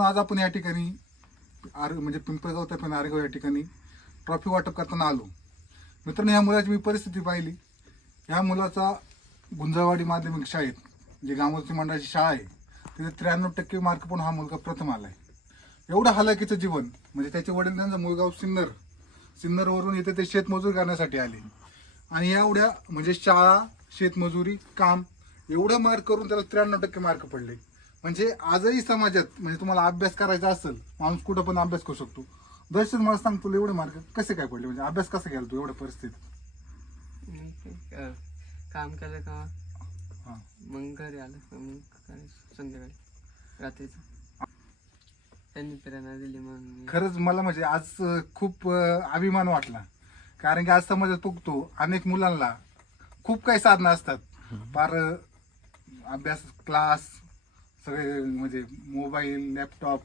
मित्रांनो, आज आपण या ठिकाणी म्हणजे पिंपळगाव तर्फे नारेगाव या ठिकाणी ट्रॉफी वाटप करताना आलो. मित्रांनो, ह्या मुलाची मी परिस्थिती पाहिली. ह्या मुलाचा गुंजळवाडी माध्यमिक शाळेत, जे गामोची मंडळाची शाळा आहे, तिथे 93% मार्क पण हा मुलगा प्रथम आलाय. एवढं हालाकीचं जीवन, म्हणजे त्याचे वडील त्यांचा मुलगाव सिन्नरवरून इथे ते शेतमजूर करण्यासाठी आले आणि एवढ्या म्हणजे शाळा, शेतमजुरी, काम एवढा मार्क करून त्याला 93% मार्क पडले. म्हणजे आजही समाजात म्हणजे तुम्हाला अभ्यास करायचा असेल, माणूस कुठं पण अभ्यास करू शकतो. दर्शन, मला सांग, तुला एवढे मार्क कसे काय पडले? म्हणजे अभ्यास कसा केला तू एवढ्या परिस्थितीत? काम केलं का हा. मग घरी आलं का मग संध्याकाळी रात्रीचं त्यांनी प्रेरणा दिली म्हणून खरंच मला म्हणजे आज खूप अभिमान वाटला. कारण की आज समाजात बघतो अनेक मुलांना खूप काही साधनं असतात, फार अभ्यास, क्लास, सगळे म्हणजे मोबाईल, लॅपटॉप,